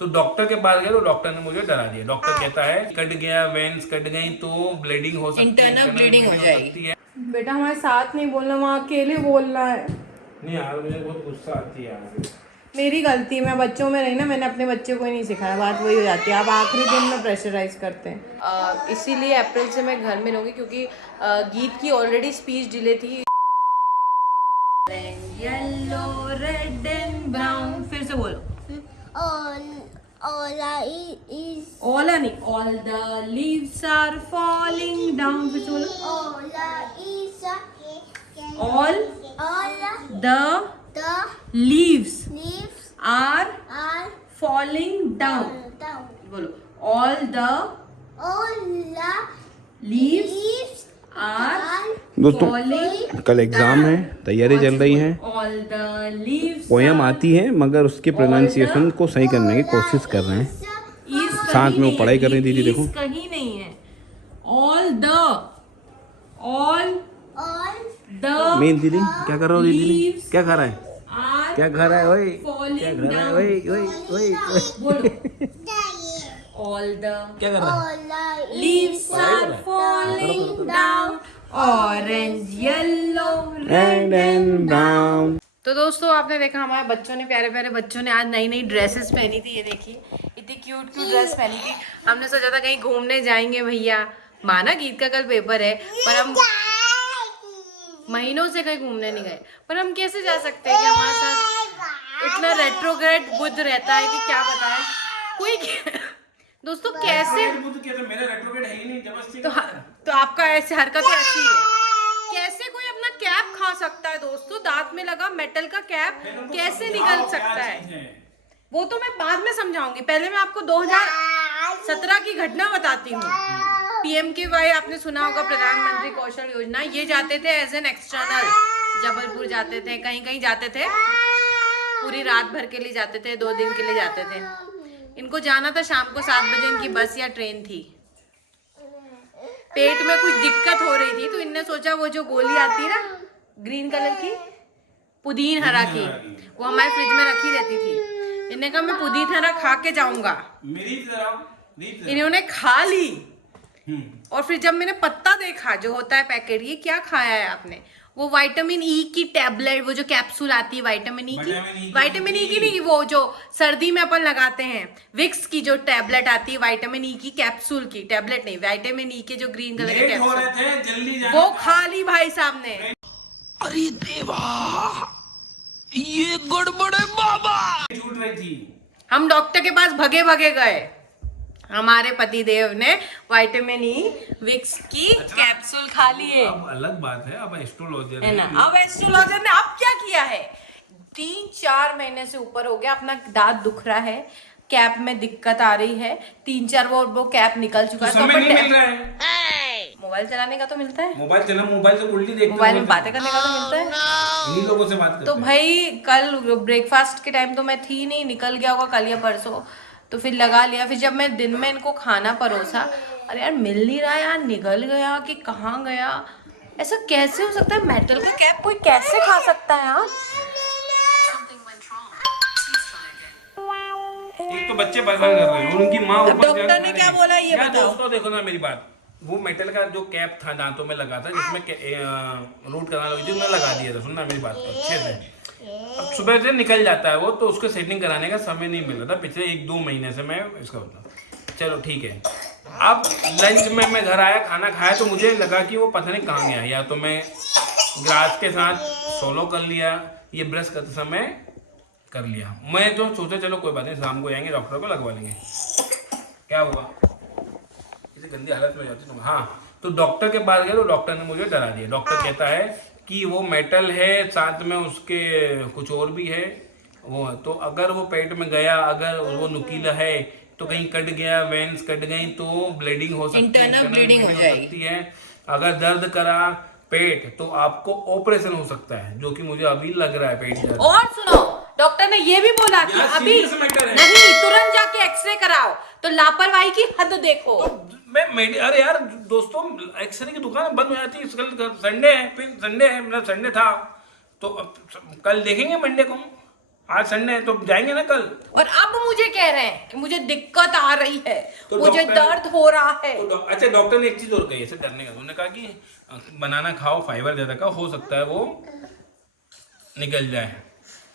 तो डॉक्टर के पास गए तो डॉक्टर ने मुझे डरा दिया। डॉक्टर कहता है कट गया, वेन्स कट गई तो ब्लीडिंग हो सकती है, इंटरनल ब्लीडिंग हो सकती है। बेटा हमारे साथ नहीं बोलना, वहाँ अकेले बोलना है। नहीं यार, मुझे बहुत गुस्सा आती है यार। मेरी गलती, मैं बच्चों में रही ना, मैंने अपने बच्चे को ही नहीं सिखाया, बात वही हो जाती है। आप आखिरी दिन में प्रेशराइज करते हैं। इसीलिए अप्रैल से मैं घर में रहूँगी क्योंकि गीत की ऑलरेडी स्पीच डिले थी। येलो रेड एंड ब्राउन, फिर से बोलो। ओला नहीं, all the leaves are falling down, फिर से बोलो। All the leaves are falling down, बोलो। ऑल द लीव्स आर दोस्तों फॉलिंग, कल एग्जाम है, तैयारी चल रही है। ऑल द लीव्स पोयम आती है मगर उसके प्रोनाउंसिएशन को सही करने की कोशिश कर रहे हैं। साथ में वो पढ़ाई कर रही थी, देखो कहीं नहीं है। ऑल द मेन दीदी क्या कर रहा हो? दीदी क्या खा रहा है? आर क्या खा रहा है? ओए क्या falling खा रहा है? down. ओए ओए ओए बोलो। ऑल द क्या कर रहा है? leaves are falling down, orange, yellow, red and brown. तो दोस्तों आपने देखा हमारे बच्चों ने, प्यारे प्यारे बच्चों ने आज नई नई ड्रेसेस पहनी थी। ये देखिए इतनी क्यूट क्यूट ड्रेस पहनी थी। हमने सोचा था कहीं घूमने जाएंगे भैया, माना गीत का कल पेपर है, पर हम महीनों से कहीं घूमने नहीं गए। पर हम कैसे जा सकते हैं कि हमारे साथ इतना रेट्रोग्रेड बुद्ध रहता है कि क्या बताएं कोई दोस्तों कैसे। मेरा रेट्रोग्रेड है ही नहीं, जबरदस्ती तो आपका ऐसे हरकत ऐसी है। कैसे कोई अपना कैप खा सकता है दोस्तों? दांत में लगा मेटल का कैप कैसे निकल सकता है? वो तो मैं बाद में समझाऊंगी, पहले मैं आपको 2017 की घटना बताती हूँ। PMKY आपने सुना होगा, प्रधानमंत्री कौशल योजना। ये जाते थे एज एन एक्सटर्नल, जबलपुर जाते थे, कहीं कहीं जाते थे, पूरी रात भर के लिए जाते थे, 2 दिन के लिए जाते थे। इनको जाना था शाम को 7 बजे, इनकी बस या ट्रेन थी। पेट में कुछ दिक्कत हो रही थी तो इनने सोचा वो जो गोली आती है ना ग्रीन कलर की, पुदीन हरा की, वो हमारे फ्रिज में रखी रहती थी। इन्होंने कहा मैं पुदीन हरा खा के जाऊंगा। इन्होंने खा ली और फिर जब मैंने पत्ता देखा जो होता है पैकेट, ये क्या खाया है आपने? वो विटामिन ई की टैबलेट, वो जो कैप्सूल आती है विटामिन ई की नहीं, वो जो सर्दी में अपन लगाते हैं, विक्स की जो टैबलेट आती है, विटामिन ई की कैप्सूल की टैबलेट नहीं, विटामिन ई के जो ग्रीन कलर के कैप्सूल, वो खा ली भाई साहब ने। अरे देवा, ये गड़बड़ है बाबा। छूट रही थी। हम डॉक्टर के पास भगे भगे गए। हमारे पतिदेव ने विटामिन ई विक्स की कैप्सूल खा लिए। अब अलग बात है, अब एस्ट्रोलॉजर है ना। अब एस्ट्रोलॉजर ने अब क्या किया है, 3-4 महीने से ऊपर हो गया, अपना दांत दुख रहा है, कैप में दिक्कत आ रही है, 3-4 वो कैप निकल चुका है। तो समय नहीं मिल रहा है। मोबाइल चलाने का तो मिलता है, मोबाइल चला, मोबाइल से उल्टी देखते, मोबाइल में बातें करने का तो मिलता है। इन्हीं लोगों से बात करते तो भाई कल ब्रेकफास्ट के टाइम तो मैं थी नहीं, निकल गया होगा कल या परसों, तो फिर लगा लिया। फिर जब मैं दिन में इनको खाना परोसा, अरे यार मिल नहीं रहा यार, निकल गया कि कहाँ गया? ऐसा कैसे हो सकता है? मेटल का कैप कोई कैसे खा सकता है यार? एक तो बच्चे परेशान कर रहे हैं, उनकी माँ ऊपर डॉक्टर ने क्या बोला ये बताओ। दोस्तों देखो ना मेरी बात, वो मेटल का जो कैप था दांतों में लगा था, जिसमें रूट कनाल हुई थी, उन्होंने लगा दिया था। सुनना मेरी बात अच्छे से। अब सुबह से निकल जाता है वो, तो उसको सेटिंग कराने का समय नहीं मिल रहा था पिछले 1-2 महीने से। मैं इसका बताऊँ, चलो ठीक है। अब लंच में मैं घर आया, खाना खाया, तो मुझे लगा कि वो पता नहीं कहाँ गया। या तो मैं ग्रास के साथ सोलो कर लिया, ये ब्रश करते समय कर लिया। मैं तो सोचा चलो कोई बात नहीं, शाम को आएंगे डॉक्टर को लगवा लेंगे। क्या हुआ, इसे गंदी हालत में हो जाती तुम। हाँ, तो डॉक्टर के पास गए तो डॉक्टर ने मुझे डरा दिया। डॉक्टर कहता है कि वो मेटल है, साथ में उसके कुछ और भी है वो। तो अगर वो पेट में गया, अगर वो नुकीला है, तो कहीं कट गया, वेन्स कट गई तो ब्लीडिंग हो सकती है, इंटरनल ब्लीडिंग हो सकती है। अगर दर्द करा पेट तो आपको ऑपरेशन हो सकता है, जो कि मुझे अभी लग रहा है पेट दर्द। और सुनो, डॉक्टर ने ये भी बोला कि अभी नहीं, तुरंत जाके एक्सरे कराओ। तो लापरवाही की हद देखो। तो मैं अरे यार दोस्तों, एक्सरे की दुकान बंद हो जाती है। संडे है, फिर संडे है, मेरा संडे था, तो कल देखेंगे मंडे को। आज संडे है तो जाएंगे ना कल। और अब मुझे कह रहे हैं कि मुझे दिक्कत आ रही है, तो मुझे दर्द हो रहा है। तो अच्छा डॉक्टर ने एक चीज और कही ऐसे डरने का, उन्होंने कहा कि बनाना खाओ, फाइबर ज्यादा खाओ, हो सकता है वो निकल जाए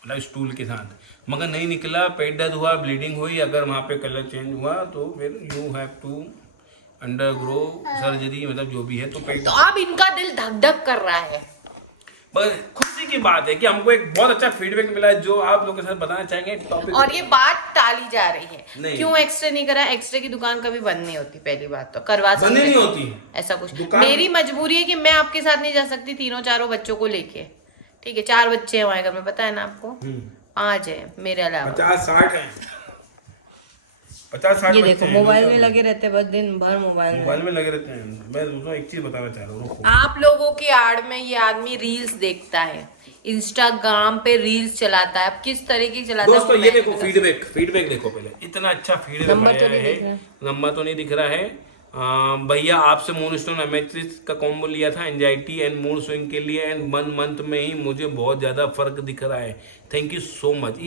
मतलब स्टूल के साथ, मगर नहीं निकला। पेट दर्द हुआ, ब्लीडिंग हुई, अगर वहाँ पे कलर चेंज हुआ तो फिर you have to undergo surgery, मतलब जो भी है। तो पेट तो अब इनका दिल धक धक कर रहा है। बस खुशी की बात है कि हमको एक बहुत अच्छा फीडबैक मिला है जो आप लोगों के साथ बताना चाहेंगे टॉपिक। और ये बात टाली जा रही है, नहीं। क्यों एक्सरे नहीं करा? एक्सरे की दुकान कभी बंद नहीं होती, पहली बात तो करवा बंद सकते नहीं हैं। होती ऐसा कुछ दुकान- मेरी मजबूरी है कि मैं आपके साथ नहीं जा सकती, तीनों चारों बच्चों को लेके। ठीक है, 4 बच्चे हैं हमारे घर में, पता है ना आपको? 5 है मेरे अलावा। 50-60 है, 50-60 ये बच्चे देखो हैं, मोबाइल दो में चार लगे रहते हैं, बस दिन भर मोबाइल में लगे रहते हैं। मैं दोस्तों एक चीज बताना चाह रहा हूँ, आप लोगों की आड़ में ये आदमी रील्स देखता है, इंस्टाग्राम पे रील्स चलाता है। अब किस तरीके की चलाता है दोस्तों वो ये मैं देखो नहीं बता फीडबैक देखो पहले, इतना अच्छा फीडबैक नंबर तो आया नहीं है। दिख रहा। नंबर तो नहीं दिख रहा है। भैया आपसे मूनस्टोन एमेथिस्ट का कॉम्बो लिया था एंजाइटी एंड मूड स्विंग के लिए, एंड 1 मंथ में ही मुझे बहुत ज्यादा फर्क दिख रहा है। Thank you so much.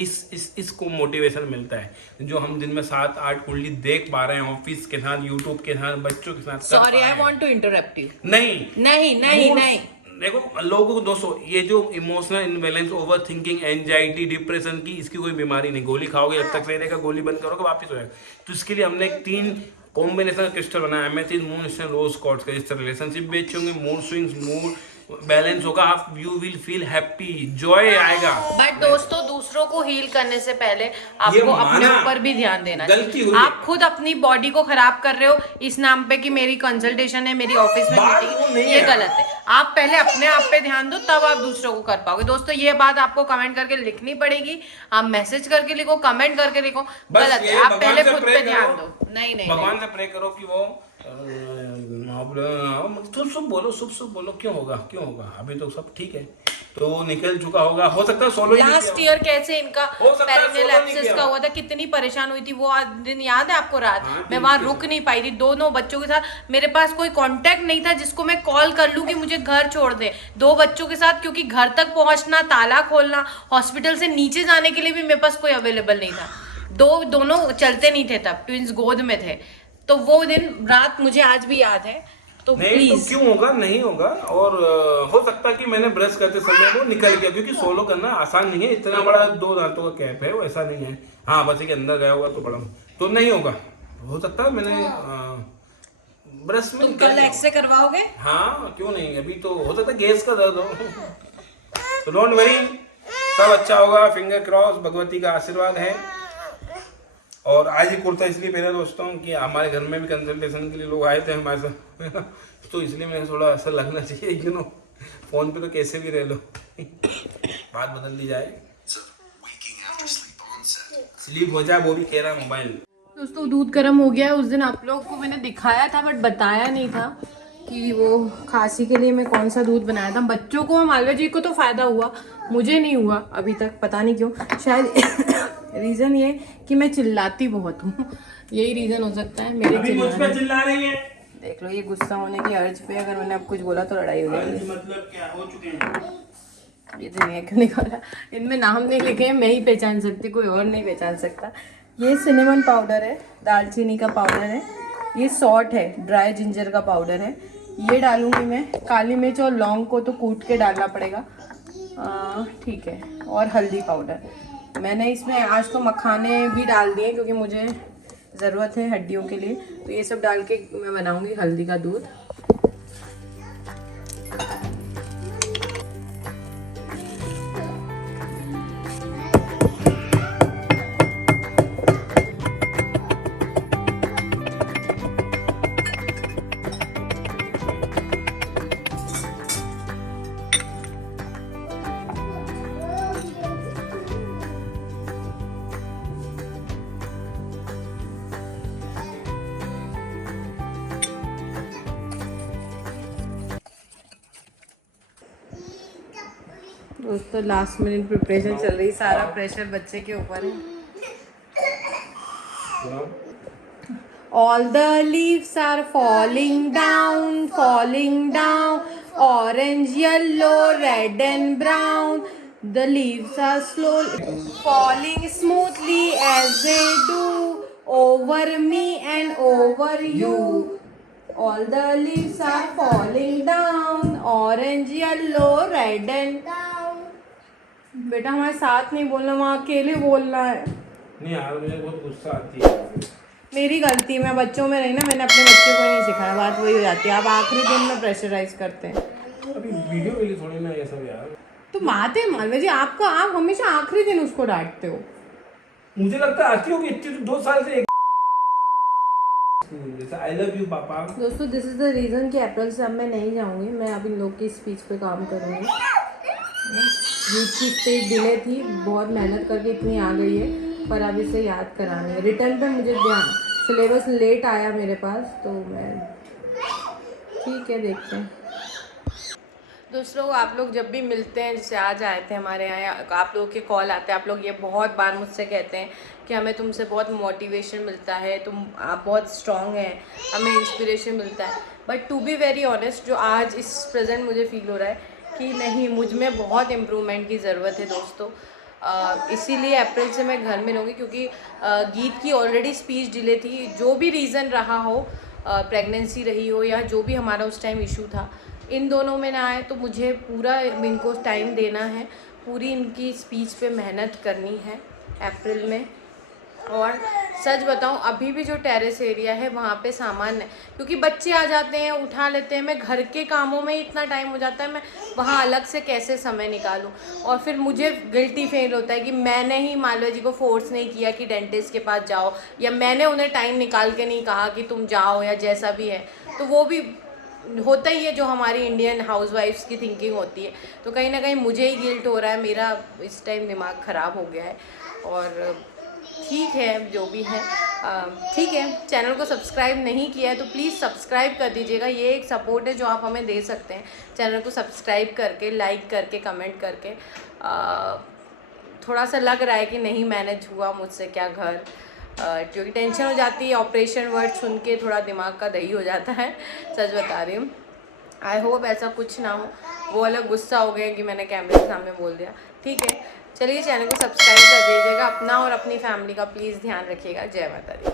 इसको मोटिवेशन मिलता है जो हम दिन में 7-8 कुंडली देख पा रहे हैं, ऑफिस के साथ, यूट्यूब के साथ, बच्चों के साथ। Sorry I want to interrupt you. नहीं नहीं नहीं Mood- नहीं, देखो लोगों को दोस्तों, ये जो emotional imbalance, over thinking, anxiety, depression की इसकी कोई बीमारी नहीं। गोली खाओगे जब तक सही रहेगा, गोली बंद करोगे वापिस हो जाएगा। तो इसके लिए हमने 3 कॉम्बिनेशन क्रिस्टल बनाया, एमेथिस्ट, मूनस्टोन, रोज क्वार्ट्ज का। इससे रिलेशनशिप भी अच्छे होंगे, मूड स्विंग्स, मूड बैलेंस होगा, आप you will feel happy, Joy आएगा। बट दोस्तों दूसरों को हील करने से पहले ये आपको अपने माना, ऊपर भी ध्यान देना गलती चाहिए। हुई। आप खुद अपनी बॉडी को खराब कर रहे हो इस नाम पे कि मेरी कंसल्टेशन है, मेरी ऑफिस में बात मीटिंग वो है, नहीं ये है। गलत है। आप पहले अपने आप पे ध्यान दो, तब आप दूसरों को कर पाओगे। दोस्तों ये बात आपको कमेंट करके लिखनी पड़ेगी, आप मैसेज करके लिखो, कमेंट करके लिखो, बस गलत ये है। आप भगवान पहले से खुद pray पे करो। ध्यान दो। नहीं नहीं भगवान से प्रे करो कि वो शुभ बोलो, शुभ बोलो। क्यों होगा अभी तो सब ठीक है, तो वो निकल चुका होगा। हो सकता है सोलो लास्ट ईयर कैसे इनका हो सकता है पेरिनियल सोलो नहीं एक्सेस किया। का हुआ था, कितनी परेशान हुई थी वो। आज दिन याद है आपको? रात हाँ, मैं वहां रुक नहीं पाई थी, दोनों बच्चों के साथ। मेरे पास कोई कांटेक्ट नहीं था जिसको मैं कॉल कर लूं कि मुझे घर छोड़ दे। 2 बच्चों के साथ, क्योंकि घर तक पहुंचना, ताला खोलना, हॉस्पिटल से नीचे जाने के लिए भी मेरे पास कोई अवेलेबल नहीं था। दोनों चलते नहीं थे तब, ट्विंस गोद में थे। तो वो दिन रात मुझे आज भी याद है। तो नहीं प्लीज तो क्यों होगा, नहीं होगा। और हो सकता है कि मैंने ब्रश करते समय वो निकल गया, क्योंकि सोलो करना आसान नहीं है। इतना बड़ा 2 दांतों का कैप है, वो ऐसा नहीं है। हाँ बस के अंदर गया होगा तो बड़ा, तो नहीं होगा। हो सकता है मैंने ब्रश में तुम निकल कल गया एक्सरे करवाओगे? हाँ क्यों नहीं, अभी तो हो सकता है गैस का दर्द हो। तो डोंट वरी, सब अच्छा होगा, फिंगर क्रॉस, भगवती का आशीर्वाद है। और आज ये कुर्ता इसलिए पहना दोस्तों कि हमारे घर में भी कंसल्टेशन के लिए लोग आए थे हमारे साथ, तो इसलिए मैं थोड़ा असर लगना चाहिए। यू नो फोन पे तो कैसे भी रह लो, बात बदल दी जाए, स्लीप हो जाए, वो भी कह रहा है मोबाइल। दोस्तों दूध गर्म हो गया है। उस दिन आप लोगों को मैंने दिखाया था बट बताया नहीं था कि वो खांसी के लिए मैं कौन सा दूध बनाया था। बच्चों को, मालवा जी को तो फायदा हुआ, मुझे नहीं हुआ अभी तक, पता नहीं क्यों। शायद रीजन ये कि मैं चिल्लाती बहुत हूँ, यही रीजन हो सकता है मेरे चिल्लाने। चिल्ला रही है, देख लो ये गुस्सा होने की अर्ज पे, अगर मैंने अब कुछ बोला तो लड़ाई हो जाएगी। मतलब क्या हो चुके हैं ये दुनिया क्यों निकाला, इनमें नाम नहीं लिखे हैं, मैं ही पहचान सकती, कोई और नहीं पहचान सकता। ये सिनेमन पाउडर है, दालचीनी का पाउडर है, ये सॉल्ट है, ड्राई जिंजर का पाउडर है। ये डालूंगी मैं। काली मिर्च और लौंग को तो कूट के डालना पड़ेगा, ठीक है। और हल्दी पाउडर। मैंने इसमें आज तो मखाने भी डाल दिए क्योंकि मुझे ज़रूरत है हड्डियों के लिए। तो ये सब डाल के मैं बनाऊंगी हल्दी का दूध। दोस्तों लास्ट मिनट प्रिपरेशन चल रही, सारा प्रेशर बच्चे के ऊपर है। All the leaves are falling down, orange, yellow, red and brown. The leaves are slowly falling smoothly as they do over me and over you. All the leaves are falling down, orange, yellow, red and बेटा हमारे साथ नहीं बोलना, वहाँ अकेले बोलना है। नहीं यार मुझे बहुत गुस्सा आती है। मेरी गलती, मैं बच्चों में रही ना, मैंने अपने बच्चे को नहीं सिखाया, बात वही हो जाती है। आप आखिरी दिन में प्रेशराइज करते हैं। अभी वीडियो के लिए थोड़ी ना ये सब यार। तो बात है मालवा जी, आपको आप हमेशा आखिरी दिन उसको डांटते हो। मुझे लगता है आती होगी इतनी 2 साल से जैसे आई लव यू पापा। दोस्तों दिस इज द रीज़न कि अप्रैल से अब मैं नहीं जाऊंगी, मैं अब इन लोग की स्पीच पे काम करूंगी। यूथ की स्पीच डिले थी, बहुत मेहनत करके इतनी आ गई है, पर अब इसे याद करानी है। रिटर्न पे मुझे ध्यान, सिलेबस लेट आया मेरे पास, तो मैं ठीक है देखते हैं। दूसरों आप लोग जब भी मिलते हैं, जैसे आज आए थे हमारे यहाँ, आप लोगों के कॉल आते हैं, आप लोग ये बहुत बार मुझसे कहते हैं कि हमें तुमसे बहुत मोटिवेशन मिलता है, आप बहुत स्ट्रॉन्ग हैं, हमें इंस्पिरेशन मिलता है। But to be very honest, जो आज इस प्रेजेंट मुझे फील हो रहा है कि नहीं, मुझ में बहुत इम्प्रूवमेंट की ज़रूरत है दोस्तों। इसीलिए अप्रैल से मैं घर में रहूँगी, क्योंकि गीत की ऑलरेडी स्पीच डिले थी। जो भी रीज़न रहा हो, प्रेगनेंसी रही हो या जो भी हमारा उस टाइम इशू था, इन दोनों में ना आए तो मुझे पूरा इनको टाइम देना है, पूरी इनकी स्पीच पे मेहनत करनी है अप्रैल में। और सच बताऊं, अभी भी जो टेरेस एरिया है वहाँ पे सामान है, क्योंकि बच्चे आ जाते हैं, उठा लेते हैं, मैं घर के कामों में इतना टाइम हो जाता है, मैं वहाँ अलग से कैसे समय निकालूं। और फिर मुझे गिल्टी फील होता है कि मैंने ही मालवा जी को फोर्स नहीं किया कि डेंटिस्ट के पास जाओ, या मैंने उन्हें टाइम निकाल के नहीं कहा कि तुम जाओ, या जैसा भी है। तो वो भी होता ही है, जो हमारी इंडियन हाउसवाइफ्स की थिंकिंग होती है। तो कहीं ना कहीं मुझे ही गिल्ट हो रहा है, मेरा इस टाइम दिमाग ख़राब हो गया है। और ठीक है, जो भी है ठीक है। चैनल को सब्सक्राइब नहीं किया है तो प्लीज़ सब्सक्राइब कर दीजिएगा, ये एक सपोर्ट है जो आप हमें दे सकते हैं। चैनल को सब्सक्राइब करके, लाइक करके, कमेंट करके। थोड़ा सा लग रहा है कि नहीं मैनेज हुआ मुझसे क्या घर, क्योंकि टेंशन हो जाती है, ऑपरेशन वर्ड सुन के थोड़ा दिमाग का दही हो जाता है, सच बता रही हूँ। आई होप ऐसा कुछ ना हो, वो अलग गुस्सा हो गया कि मैंने कैमरे के सामने बोल दिया। ठीक है, चलिए चैनल को सब्सक्राइब कर दीजिएगा, अपना और अपनी फैमिली का प्लीज़ ध्यान रखिएगा। जय माता दी।